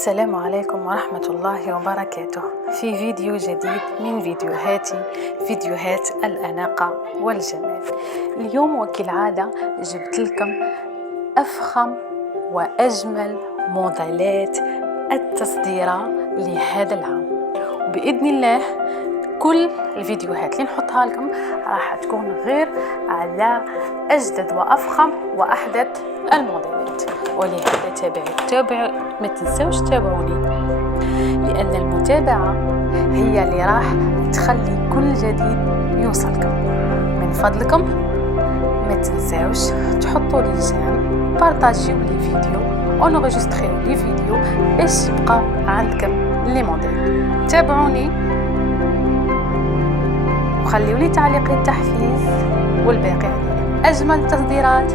السلام عليكم ورحمة الله وبركاته. في فيديو جديد من فيديوهات الأناقة والجمال. اليوم وكالعادة جبت لكم أفخم وأجمل موديلات التصديرة لهذا العام، وبإذن الله كل الفيديوهات اللي نحطها لكم راح تكون غير على أجدد وأفخم وأحدث الموديلات. ولهذا تابعوا ما تنسوش تابعوني، لأن المتابعة هي اللي راح تخلي كل جديد يوصلكم. من فضلكم ما تنسوش تحطوا لي جيم، بارطاجيو لي فيديو، انغيستريو لي فيديو باش يبقى عندكم لي موديل. تابعوني وخليوا لي تعليق التحفيز، والباقي عليكم. أجمل تصديرات،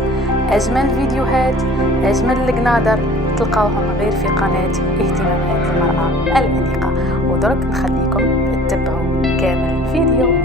أجمل فيديوهات، أجمل القنادر تلقاوهم غير في قناة اهتمامات المرأة الأنيقة. ودرك نخليكم تتبعوا كامل الفيديو.